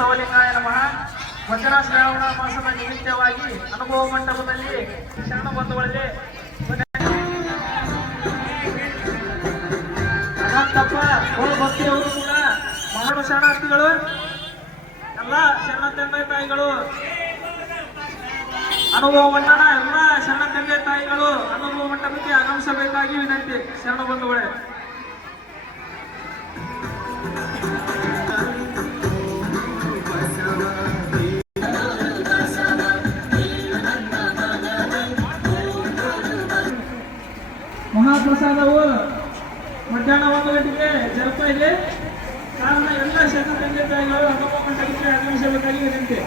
ಬಸವಲಿಂಗಾಯ ನಮಃ. ವಚನ ಶ್ರಾವಣ ಮಾಸದ ನಿಮಿತ್ತವಾಗಿ ಅನುಭವ ಮಂಟಪದಲ್ಲಿ ಶರಣ ಬಂಧುಗಳಿಗೆ ಅನಂತಪ್ಪ ಭಕ್ತಿಯವರು ಕೂಡ ಮಹಾನು ಶರಣಾರ್ಥಿಗಳು, ಎಲ್ಲ ಶರಣ ತಂದೆ ತಾಯಿಗಳು, ಅನುಭವ ಮಂಟಪ ಎಲ್ಲ ಶರಣ ತಂದೆ ತಾಯಿಗಳು ಅನುಭವ ಮಂಟಪಕ್ಕೆ ಆಗಮಿಸಬೇಕಾಗಿ ವಿನಂತಿ. ಶರಣ ಬಂಧುಗಳೇ, ಮಹಾಪ್ರಸಾದವು ಮಧ್ಯಾಹ್ನ 1 ಗಂಟೆಗೆ ಜರುಗ್ತಾ ಇದೆ. ಕಾರಣ ಎಲ್ಲ ಶರಣ ತಂದೆ ತಾಯಿಗಳು ಅನುಭವ ಮಂಟಪಕ್ಕೆ ಆಗಮಿಸಬೇಕಾಗಿ ವಿನಂತಿ.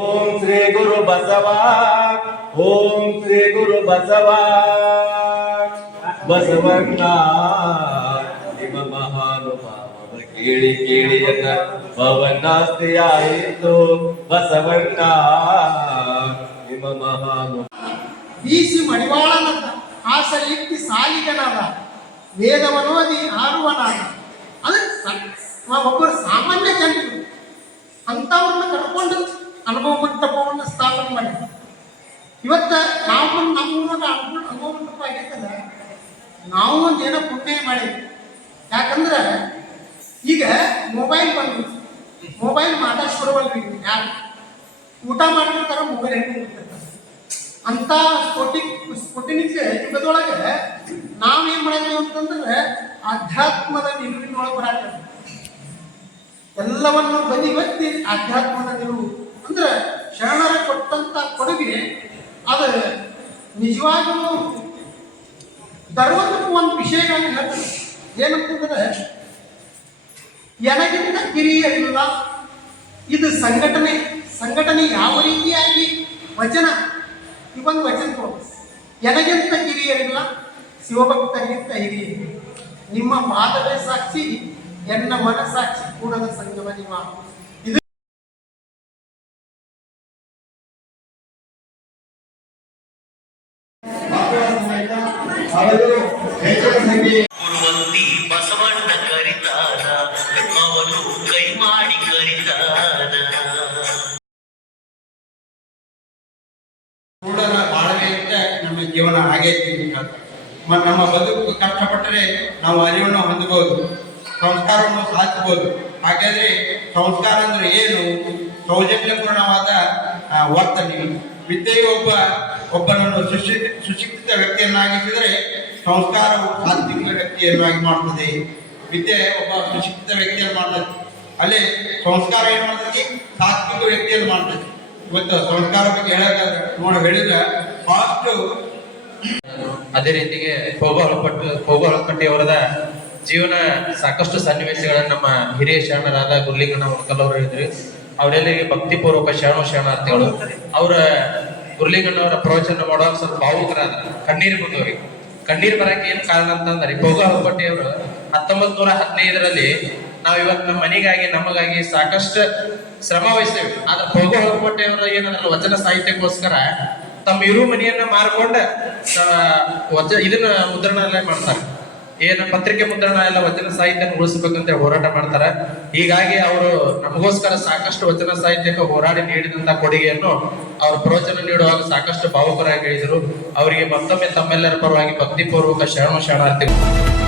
ಓಂ ಶ್ರೀ ಗುರು ಬಸವ, ಓಂ ಶ್ರೀ ಗುರು ಬಸವ ಬಸವಣ್ಣ ನಿಮ್ಮ ಮಹಾನುಭಾವದ ಕೇಳಿ ಕೇಳಿಯನ್ನ ಪವನಾಸ್ತಿ ಆಯಿತು ಬಸವಣ್ಣ ನಿಮ್ಮ ಮಹಾನು ಬೀಸಿ ಮಡಿವಾಳನಂತ ಆಸಲಿಕ್ಕಿ ಸಾಲಿಗನಾದ ವೇದವನೋದಿ ಆಡುವನಾದ. ಅದು ಒಬ್ಬರು ಸಾಮಾನ್ಯ ಜನರು ಅಂಥವ್ರನ್ನ ಕರ್ಕೊಂಡು ಅನುಭವ ಮಂಟಪವನ್ನು ಸ್ಥಾಪನೆ ಮಾಡಿ ಇವತ್ತ ನಾವು ನಮ್ಮ ಊರಾಗ ಅನುಭವ ಆಗೈತಲ್ಲ, ನಾವು ಒಂದು ಏನೋ ಪುಣ್ಯ ಮಾಡಿದ್ವಿ. ಯಾಕಂದ್ರೆ ಈಗ ಮೊಬೈಲ್ ಬಂದು ಮೊಬೈಲ್ ಮಾತಾಡ್ಸ್ಕೊಡ್ಬಲ್ವಿ, ಯಾರು ಊಟ ಮಾಡ್ತಿರ್ತಾರ ಮೊಬೈಲ್ ಹಿಡ್ಕೊಂಡಿರ್ತಾರೆ. ಅಂತ ಸ್ಫೋಟಿನಿಕ್ ಯುಗದೊಳಗೆ ನಾವೇನ್ ಮಾಡಿದ್ವಿ ಅಂತಂದ್ರೆ ಅಧ್ಯಾತ್ಮದ ನಿಲುವಿನೊಳಗೆ ಬರಾಕ ಎಲ್ಲವನ್ನು ಬದಿಗೊತ್ತಿ ಅಧ್ಯಾತ್ಮದ ನಿಲುವು ಅಂದ್ರೆ ಶರಣರ ಕೊಟ್ಟಂತ ಕೊಡುಗೆ ಅದು ನಿಜವಾಗಲೂ ಧರ್ಮಕ್ಕೂ ಒಂದು ವಿಷಯಗಳನ್ನು ಹೇಳ್ತಾರೆ. ಏನಂತಂದ್ರೆ ಎನಗಿಂತ ಕಿರಿಯರಿಲ್ಲ. ಇದು ಸಂಘಟನೆ ಯಾವ ರೀತಿಯಾಗಿ ವಚನ, ಇವೊಂದು ವಚನ ಕೊಡು. ಎನಗಿಂತ ಕಿರಿಯರಿಲ್ಲ, ಶಿವಭಕ್ತರಿಗಿಂತ ಹಿರಿಯರು. ನಿಮ್ಮ ಪಾದವೇ ಸಾಕ್ಷಿ, ಎನ್ನ ಮನಸಾಕ್ಷಿ ಕೂಡದ ಸಂಗಮ ನಿಮ್ಮ. ಇದು ಅವರು ಹೆಚ್ಚಿನ ಸಂಖ್ಯೆ ಗುರುವಂತಿ ಬಸವಣ್ಣ ಕರಿತಾನ, ಅವನು ಕೈ ಮಾಡಿ ಕರಿತಾನ. ಕೂಡಲ ಬಾಳವೆ ಅಂತ ನಮ್ಮ ಜೀವನ ಆಗೈತಿ. ನಮ್ಮ ಬದುಕು ಕಷ್ಟಪಟ್ಟರೆ ನಾವು ಅರಿವನ್ನು ಹೊಂದಬಹುದು, ಸಂಸ್ಕಾರವನ್ನು ಸಾಧಿಸಬಹುದು. ಹಾಗಾದ್ರೆ ಸಂಸ್ಕಾರ ಅಂದ್ರೆ ಏನು? ಸೌಜನ್ಯಪೂರ್ಣವಾದ ವರ್ತನೆ. ವಿದ್ಯೆಯು ಒಬ್ಬನನ್ನು ಸುಶಿಕ್ಷಿತ ವ್ಯಕ್ತಿಯನ್ನಾಗಿಸಿದರೆ ಸಂಸ್ಕಾರವು ಸಾತ್ವಿಕ ವ್ಯಕ್ತಿಯನ್ನಾಗಿ ಮಾಡುತ್ತದೆ. ವಿದ್ಯೆ ಒಬ್ಬ ಸುಶಿಕ್ಷಿತ ವ್ಯಕ್ತಿಯನ್ನು ಮಾಡ್ತದೆ, ಅಲ್ಲೇ ಸಂಸ್ಕಾರ ಏನು ಮಾಡ್ತದೆ? ಸಾತ್ವಿಕ ವ್ಯಕ್ತಿಯನ್ನು ಮಾಡ್ತದೆ. ಇವತ್ತು ಸಂಸ್ಕಾರ ಬಗ್ಗೆ ಹೇಳಿದ್ರೆ ಫಾಸ್ಟ್. ಅದೇ ರೀತಿಗೆ ಹೋಗೋಳಕಟ್ಟಿ ಅವರದ ಜೀವನ ಸಾಕಷ್ಟು ಸನ್ನಿವೇಶಗಳನ್ನು ನಮ್ಮ ಹಿರಿಯ ಶರಣರಾದ ಗುರ್ಲಿಂಗಣ್ಣ ಉಣಕಲ್ ಅವರು ಹೇಳಿದ್ರಿ. ಅವರೆಲ್ಲರಿಗೆ ಭಕ್ತಿಪೂರ್ವಕ ಶರಣಾರ್ಥಿಗಳು. ಅವರ ಗುರ್ಲಿಂಗಣ್ಣವರ ಪ್ರವಚನ ಮಾಡುವಾಗ ಸ್ವಲ್ಪ ಭಾವುಕರಾದ, ಕಣ್ಣೀರು ಬಂದವ್ರಿಗೆ. ಕಣ್ಣೀರು ಬರಕ್ಕೆ ಏನ್ ಕಾರಣ ಅಂತಂದ್ರೆ ಹೋಗೋಳಕಟ್ಟಿ ಅವರು 1915ರಲ್ಲಿ ನಾವ್ ಇವತ್ತು ನಮ್ಮ ಮನೆಗಾಗಿ ನಮಗಾಗಿ ಸಾಕಷ್ಟು ಶ್ರಮ ವಹಿಸ್ತೇವೆ. ಆದ್ರೆ ಹೋಗೋಳಕಟ್ಟಿ ಅವರು ಏನಂದ್ರೆ ವಚನ ಸಾಹಿತ್ಯಕ್ಕೋಸ್ಕರ ತಮ್ಮ ಇರು ಮನೆಯನ್ನ ಮಾರ್ಕೊಂಡ ಇದನ್ನ ಮುದ್ರಣ ಎಲ್ಲ ಮಾಡ್ತಾರೆ. ಏನು ಪತ್ರಿಕೆ ಮುದ್ರಣ ಎಲ್ಲ ವಚನ ಸಾಹಿತ್ಯ ಉಳಿಸ್ಬೇಕಂತ ಹೋರಾಟ ಮಾಡ್ತಾರ. ಹೀಗಾಗಿ ಅವರು ನಮಗೋಸ್ಕರ ಸಾಕಷ್ಟು ವಚನ ಸಾಹಿತ್ಯಕ್ಕೆ ಹೋರಾಡಿ ನೀಡಿದಂತ ಕೊಡುಗೆಯನ್ನು ಅವ್ರ ಪ್ರವಚನ ನೀಡುವಾಗ ಸಾಕಷ್ಟು ಭಾವುಕರಾಗಿ ಹೇಳಿದರು. ಅವರಿಗೆ ಮತ್ತೊಮ್ಮೆ ತಮ್ಮೆಲ್ಲರ ಪರವಾಗಿ ಭಕ್ತಿಪೂರ್ವಕ ಶರಣಾರ್ಥಿಗಳು.